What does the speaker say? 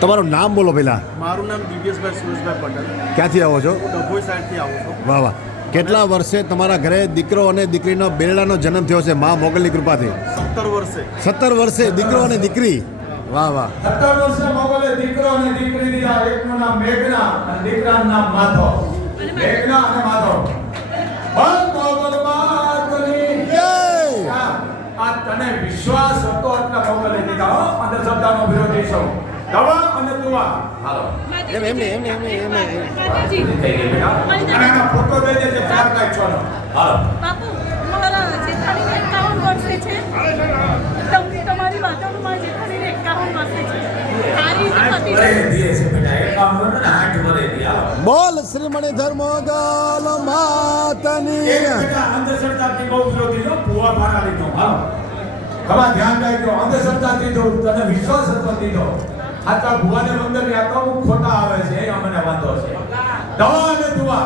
તમારું નામ બોલો પહેલા. મારું નામ દિવ્યેશભાઈ સુરેશભાઈ પટેલ. ક્યાંથી આવો છો? ડભોઈ સાઈડથી આવો છો. વાહ વાહ. કેટલા વર્ષે તમારા ઘરે દીકરો અને દીકરીનો બેરડાનો જન્મ થયો છે મા મોગલની કૃપાથી? સત્તર વર્ષે. સત્તર વર્ષે દીકરો અને દીકરી? વાહ વાહ. સત્તર વર્ષે મોગલે દીકરો અને દીકરી દીધા એકનું નામ મેઘના અને દીકરાનું નામ માધવ. મેઘના અને માધવ. ભલ મોગલ આ આ તને વિશ્વાસ હતો એટલે મોગલે દીધા હો. અંધશ્રદ્ધાનો વિરોધી છો. દવા દુઆ હાલો. એમ એમ નહીં, એમ નહીં, એમ એમ નહીં, એમ નહીં. થઈ ગઈ બેટા. અને એના ફોટો દઈ દેજે ચાર કાંઈ છોનો હાલો. બાપુ મારા જેઠાણીને એકાવન વર્ષે છે. તમને તમારી વાતોનું મારા જેઠાણીને એકાવન વર્ષે છે. સારી પતિ દીએ છે બેટા. એકાવન વર્ષ ને આઠ વરે દી બોલ શ્રી મણિધર મોગલ માતની બેટા અંધશ્રદ્ધાથી બહુ વિરોધી છો ભૂવા મારા લીધો. હાલો. ખબર ધ્યાન રાખજો. અંધશ્રદ્ધાથી તો તને વિશ્વાસ હતો દીધો આ તો ભુવાને મંદિર યાતો ખોટા આવે છે એ અમને વાંધો છે. દવા અને દુઆ